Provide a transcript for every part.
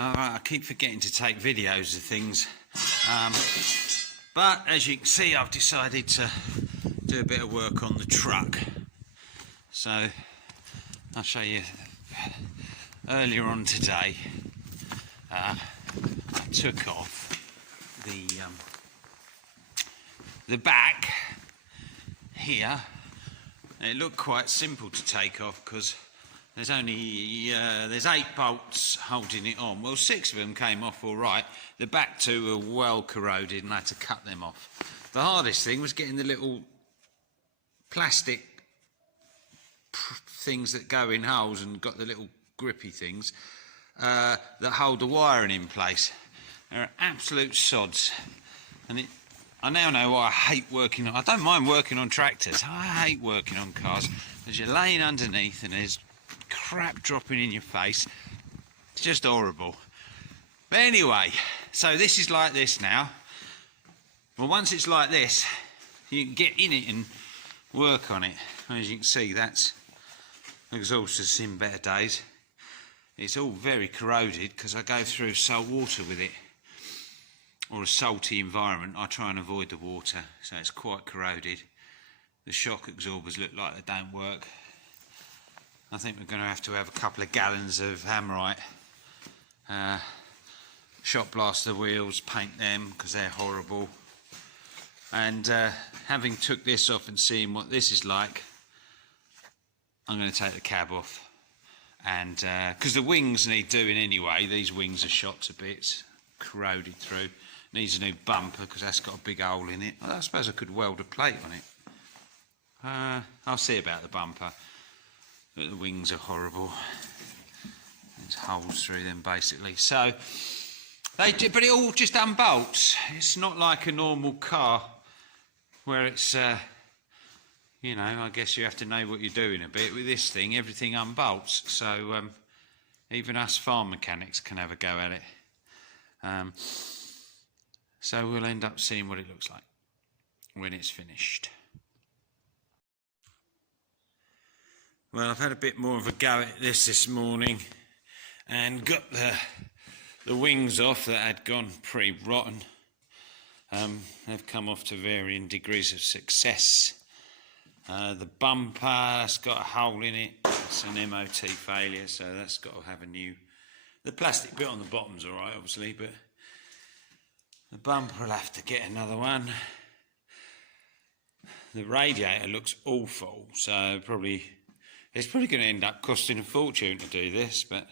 I keep forgetting to take videos of things, but as you can see, I've decided to do a bit of work on the truck. So I'll show you. Earlier on today, I took off the back here. It looked quite simple to take off because there's only there's 8 bolts holding it on. Well, 6 of them came off all right. The back 2 were well corroded and I had to cut them off. The hardest thing was getting the little plastic things that go in holes and got the little grippy things that hold the wiring in place. They're absolute sods, and I now know why I hate working on. I don't mind working on tractors. I hate working on cars because you're laying underneath and there's crap dropping in your face. It's just horrible. But anyway, so this is like this now. Well, once it's like this, you can get in it and work on it. As you can see, that's exhaust has seen better days. It's all very corroded because I go through salt water with it, or a salty environment. I try and avoid the water, so it's quite corroded. The shock absorbers look like they don't work. I think we're going to have a couple of gallons of Hammerite, shot blast the wheels, paint them because they're horrible. And having took this off and seeing what this is like, I'm going to take the cab off. And because the wings need doing anyway, these wings are shot to bits, corroded through. Needs a new bumper because that's got a big hole in it. Well, I suppose I could weld a plate on it. I'll see about the bumper, but the wings are horrible. There's holes through them basically. So but it all just unbolts. It's not like a normal car where it's you know, I guess you have to know what you're doing a bit. With this thing, everything unbolts, so even us farm mechanics can have a go at it. So we'll end up seeing what it looks like when it's finished. Well, I've had a bit more of a go at this morning and got the wings off that had gone pretty rotten. They've come off to varying degrees of success. The bumper's got a hole in it. It's an MOT failure, so that's got to have a new. The plastic bit on the bottom's all right, obviously, but the bumper will have to get another one. The radiator looks awful, so it's probably going to end up costing a fortune to do this, but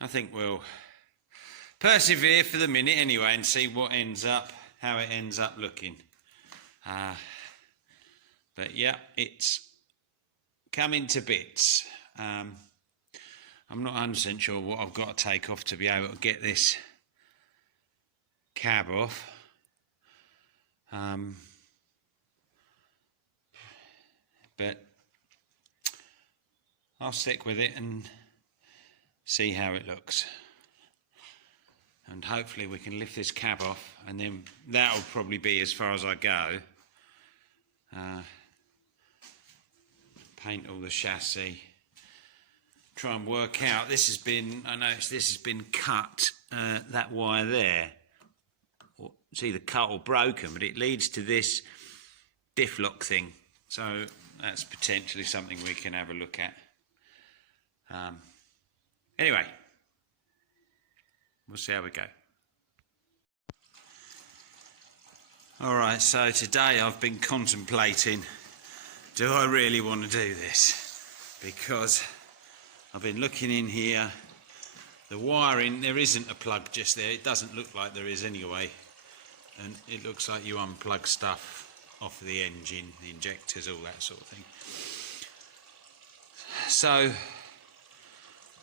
I think we'll persevere for the minute anyway and see how it ends up looking. But yeah, it's coming to bits. I'm not 100% sure what I've got to take off to be able to get this cab off. But I'll stick with it and see how it looks. And hopefully we can lift this cab off, and then that'll probably be as far as I go. Paint all the chassis, try and work out. This has been cut, that wire there, it's either cut or broken, but it leads to this diff lock thing, so that's potentially something we can have a look at. Anyway, we'll see how we go. Alright, so today I've been contemplating, do I really want to do this? Because I've been looking in here, the wiring, there isn't a plug just there. It doesn't look like there is anyway. And it looks like you unplug stuff off of the engine, the injectors, all that sort of thing. So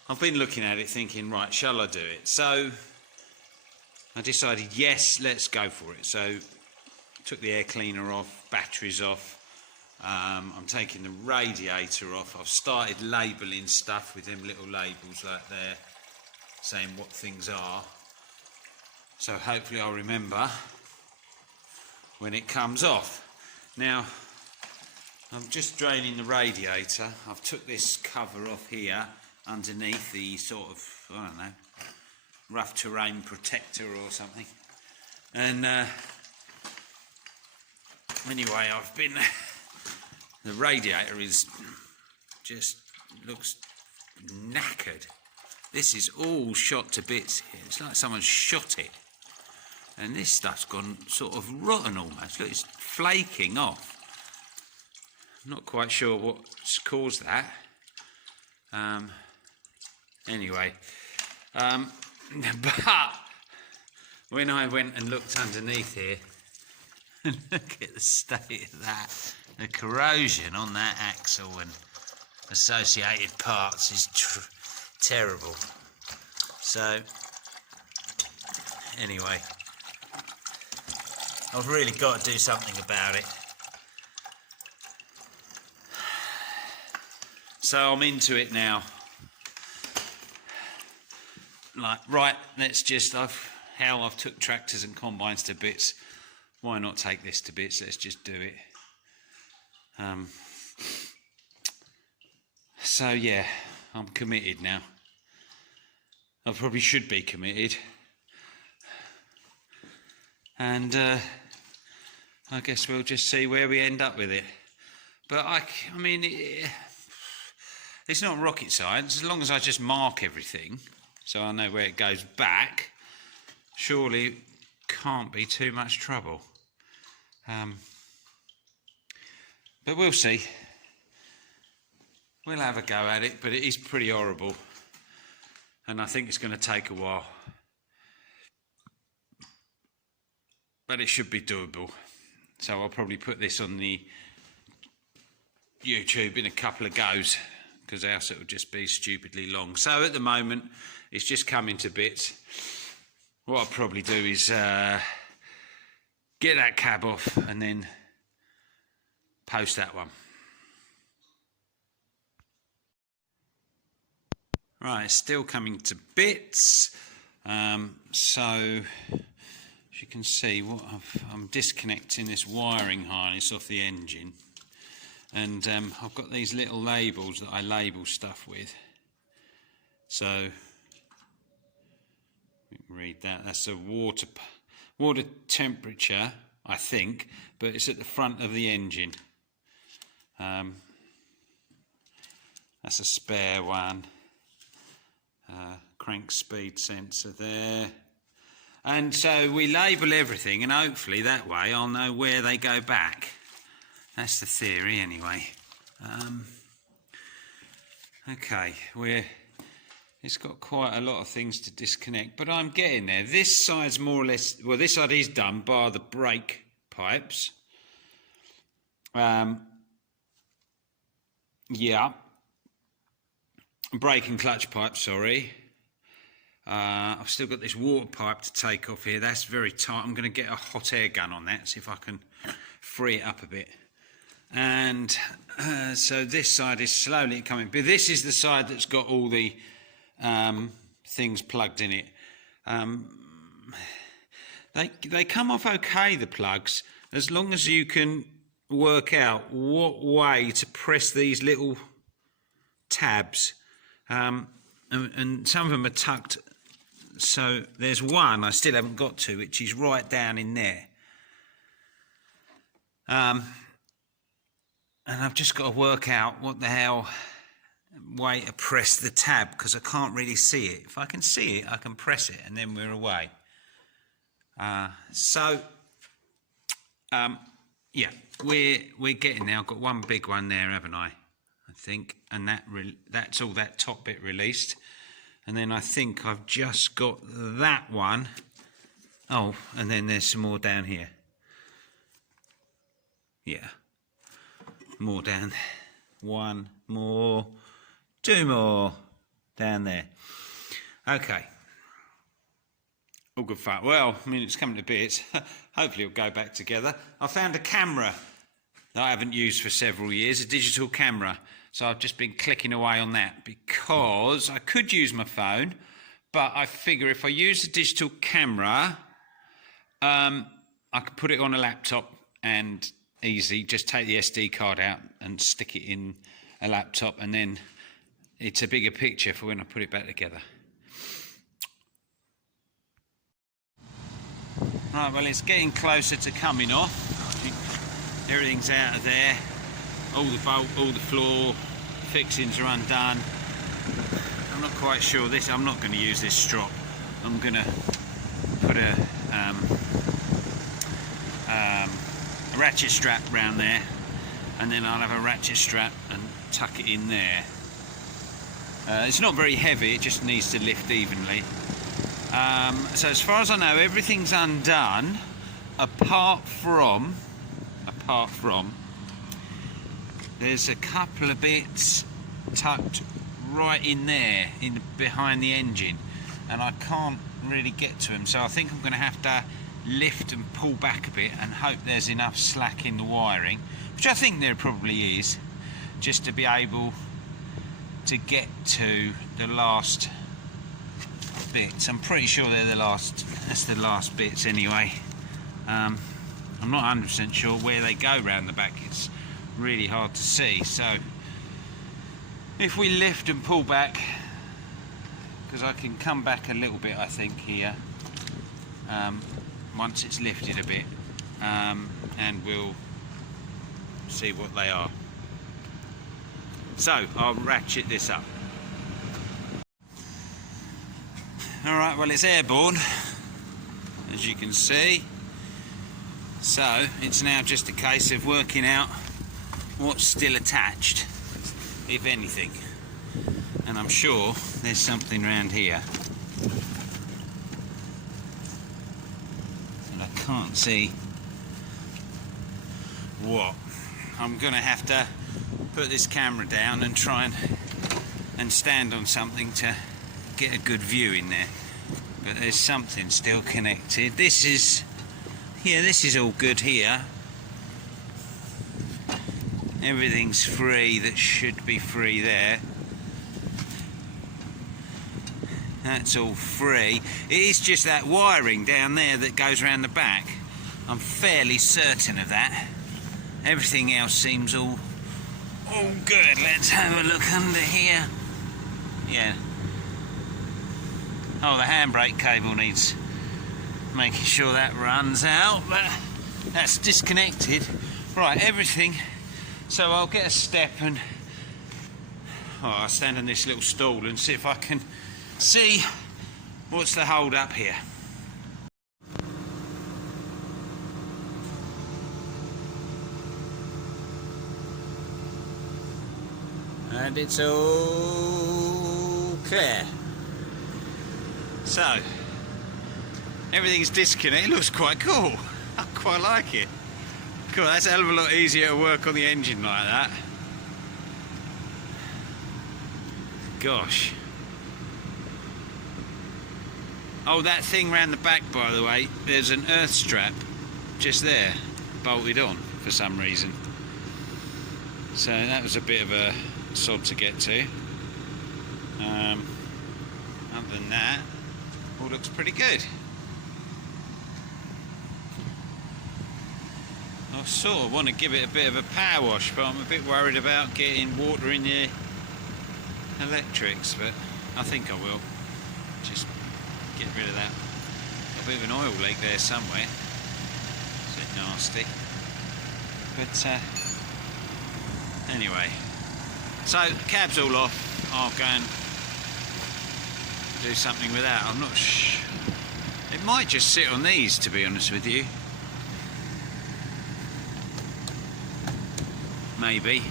I've been looking at it thinking, right, shall I do it? So I decided, yes, let's go for it. So took the air cleaner off, batteries off. I'm taking the radiator off. I've started labelling stuff with them little labels right there, saying what things are. So hopefully I'll remember when it comes off. Now, I'm just draining the radiator. I've took this cover off here. underneath the sort of, I don't know, rough terrain protector or something. And anyway, I've been, the radiator is just looks knackered. This is all shot to bits here. It's like someone shot it. And this stuff's gone sort of rotten almost. Look, it's flaking off. I'm not quite sure what's caused that. Anyway, but when I went and looked underneath here, look at the state of that. The corrosion on that axle and associated parts is terrible. So, anyway, I've really got to do something about it. So I'm into it now. Like, right, let's just, how I've took tractors and combines to bits, why not take this to bits? Let's just do it. So yeah, I'm committed now. I probably should be committed. And I guess we'll just see where we end up with it. But I mean, it's not rocket science. As long as I just mark everything, so I know where it goes back, surely it can't be too much trouble. But we'll see. We'll have a go at it, but it is pretty horrible. And I think it's going to take a while. But it should be doable. So I'll probably put this on the YouTube in a couple of goes, because else it will just be stupidly long. So at the moment, it's just coming to bits. What I'll probably do is get that cab off and then post that one. Right, it's still coming to bits. So as you can see, I'm disconnecting this wiring harness off the engine, and I've got these little labels that I label stuff with. So you can read that. That's a water temperature, I think, but it's at the front of the engine. That's a spare one. Crank speed sensor there. And so we label everything, and hopefully that way I'll know where they go back. That's the theory anyway. Okay, it's got quite a lot of things to disconnect, but I'm getting there. This side's more or less, well, this side is done, bar the brake pipes. Yeah. Brake and clutch pipe, sorry. I've still got this water pipe to take off here. That's very tight. I'm going to get a hot air gun on that, see if I can free it up a bit. And so this side is slowly coming. But this is the side that's got all the things plugged in it. They come off okay, the plugs, as long as you can work out what way to press these little tabs. And some of them are tucked, so there's one I still haven't got to, which is right down in there. And I've just got to work out what the hell way to press the tab, because I can't really see it. If I can see it, I can press it, and then we're away. Yeah, we're getting there. I've got one big one there, haven't I think, and that's all that top bit released. And then I think I've just got that one. Oh, and then there's some more down here. Yeah, more down. One more, two more down there. Okay. All good fun. Well, I mean, it's coming to bits. Hopefully it'll go back together. I found a camera that I haven't used for several years, a digital camera. So I've just been clicking away on that, because I could use my phone, but I figure if I use the digital camera, I could put it on a laptop and easy, just take the SD card out and stick it in a laptop, and then it's a bigger picture for when I put it back together. Right, well, it's getting closer to coming off. Everything's out of there. All the floor fixings are undone. I'm not quite sure this. I'm not going to use this strop. I'm going to put a ratchet strap around there, and then I'll have a ratchet strap and tuck it in there. It's not very heavy. It just needs to lift evenly. So as far as I know, everything's undone apart from there's a couple of bits tucked right in there, behind the engine, and I can't really get to them, so I think I'm going to have to lift and pull back a bit and hope there's enough slack in the wiring, which I think there probably is, just to be able to get to the last bits. I'm pretty sure that's the last bits anyway. I'm not 100% sure where they go round the back. It's really hard to see, so if we lift and pull back, because I can come back a little bit, I think, here, once it's lifted a bit, and we'll see what they are. So I'll ratchet this up. Alright, well, it's airborne, as you can see, so it's now just a case of working out what's still attached, if anything, and I'm sure there's something around here, and I can't see what. I'm going to have to put this camera down and try and stand on something to get a good view in there, but there's something still connected. This is all good here. Everything's free that should be free there. That's all free. It is just that wiring down there that goes around the back. I'm fairly certain of that. Everything else seems all good. Let's have a look under here. Yeah. Oh, the handbrake cable needs making sure that runs out, but that's disconnected. Right, everything. So I'll get a step and I'll stand on this little stool and see if I can see what's the hold up here. And it's all clear. So everything's disconnected. It looks quite cool. I quite like it. Cool, that's a hell of a lot easier to work on the engine like that. Gosh. Oh, that thing round the back, by the way, there's an earth strap just there, bolted on for some reason. So that was a bit of a sod to get to. Other than that, all looks pretty good. I sort of want to give it a bit of a power wash, but I'm a bit worried about getting water in the electrics, but I think I will. Just get rid of that. A bit of an oil leak there somewhere. It's a bit nasty. But anyway, so cab's all off. I'll go and do something with that. I'm not sure. It might just sit on these, to be honest with you. Maybe.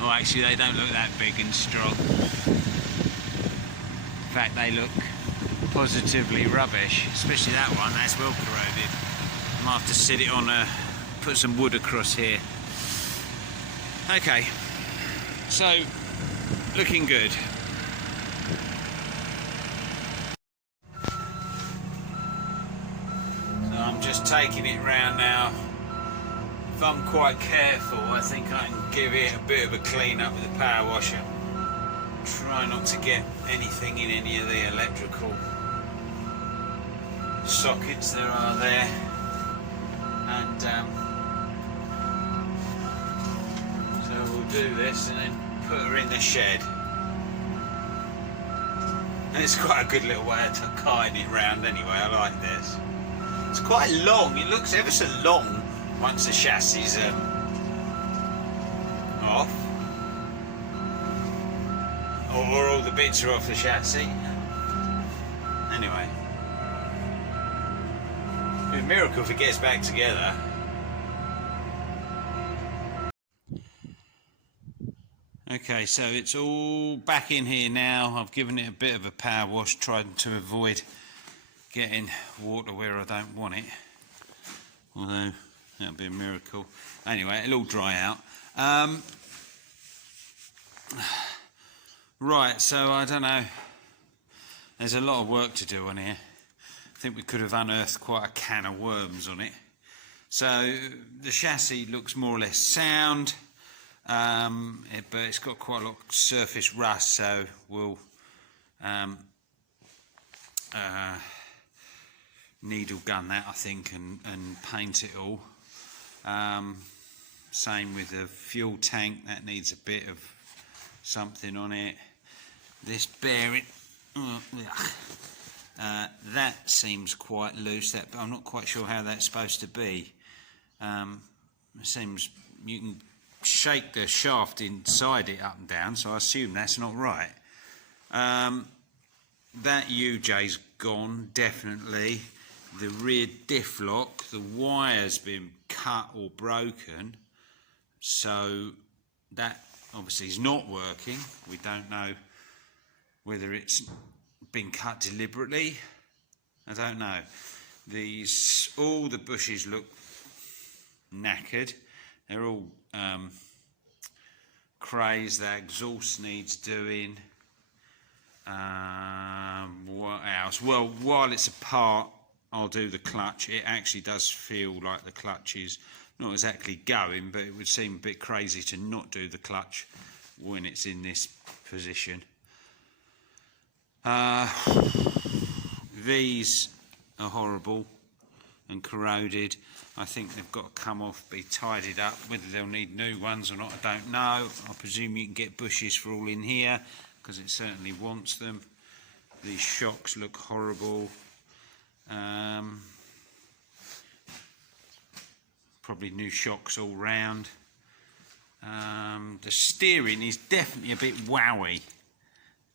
Oh, actually, they don't look that big and strong. In fact, they look positively rubbish, especially that one. That's well corroded. I might have to sit it on put some wood across here. Okay, so looking good. So I'm just taking it round now. If I'm quite careful, I think I can give it a bit of a clean up with the power washer. Try not to get anything in any of the electrical sockets there are there. And we'll do this and then put her in the shed. And it's quite a good little way of carting it round anyway. I like this. It's quite long. It looks ever so long once the chassis is off. Or all the bits are off the chassis. Anyway. It'd be a miracle if it gets back together. Okay, so it's all back in here now. I've given it a bit of a power wash, trying to avoid getting water where I don't want it. Although, that'll be a miracle. Anyway, it'll all dry out. Right, so I don't know. There's a lot of work to do on here. I think we could have unearthed quite a can of worms on it. So, the chassis looks more or less sound. But it's got quite a lot of surface rust, so we'll needle gun that, I think, and paint it all. Same with the fuel tank, that needs a bit of something on it. This bearing, that seems quite loose. That, I'm not quite sure how that's supposed to be. It seems you can shake the shaft inside it up and down, so I assume that's not right. That UJ's gone, definitely. The rear diff lock, the wire's been cut or broken, so that obviously is not working. We don't know whether it's been cut deliberately. I don't know. All the bushes look knackered. They're all crazed. That exhaust needs doing. What else? Well, while it's apart, I'll do the clutch. It actually does feel like the clutch is not exactly going, but it would seem a bit crazy to not do the clutch when it's in this position. These are horrible and corroded. I think they've got to come off, be tidied up. Whether they'll need new ones or not, I don't know. I presume you can get bushes for all in here, because it certainly wants them. These shocks look horrible. Probably new shocks all round. The steering is definitely a bit wowie.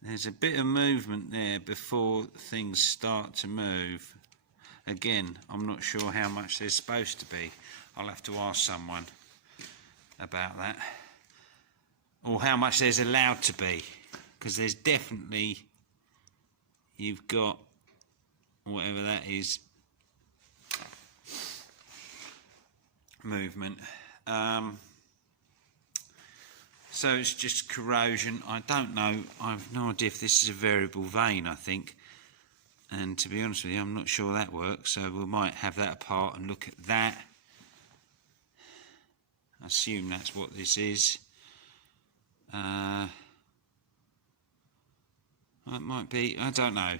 There's a bit of movement there before things start to move. Again, I'm not sure how much there's supposed to be. I'll have to ask someone about that. Or how much there's allowed to be. Because there's definitely, you've got whatever that is, movement. So it's just corrosion. I don't know. I have no idea if this is a variable vane, I think. And to be honest with you, I'm not sure that works. So we might have that apart and look at that. I assume that's what this is. It might be. I don't know.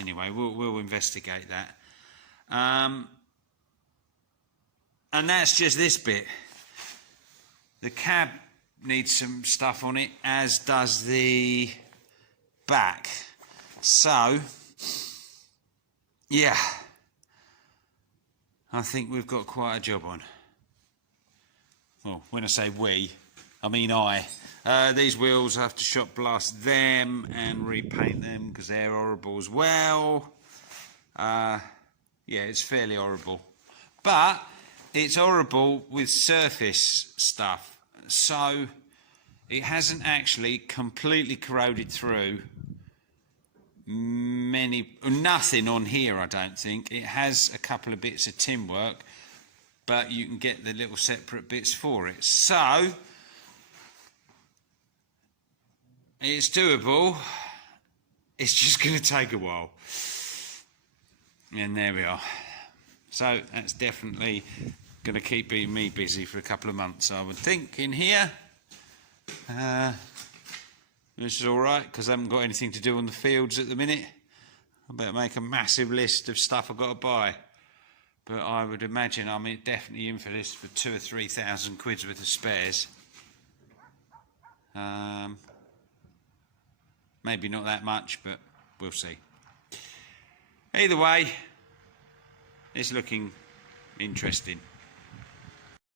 Anyway, we'll investigate that. And that's just this bit. The cab needs some stuff on it, as does the back. So, yeah, I think we've got quite a job on. Well, when I say we, I mean I. These wheels, I have to shot blast them and repaint them because they're horrible as well. Yeah, it's fairly horrible. But it's horrible with surface stuff. So it hasn't actually completely corroded through nothing on here, I don't think. It has a couple of bits of tin work, but you can get the little separate bits for it. So it's doable. It's just going to take a while. And there we are. So that's definitely going to keep me busy for a couple of months, I would think, in here. Which is all right, because I haven't got anything to do on the fields at the minute. I better make a massive list of stuff I've got to buy. But I would imagine I'm definitely in for this for 2,000 or 3,000 quid's worth of spares. Maybe not that much, but we'll see. Either way, it's looking interesting.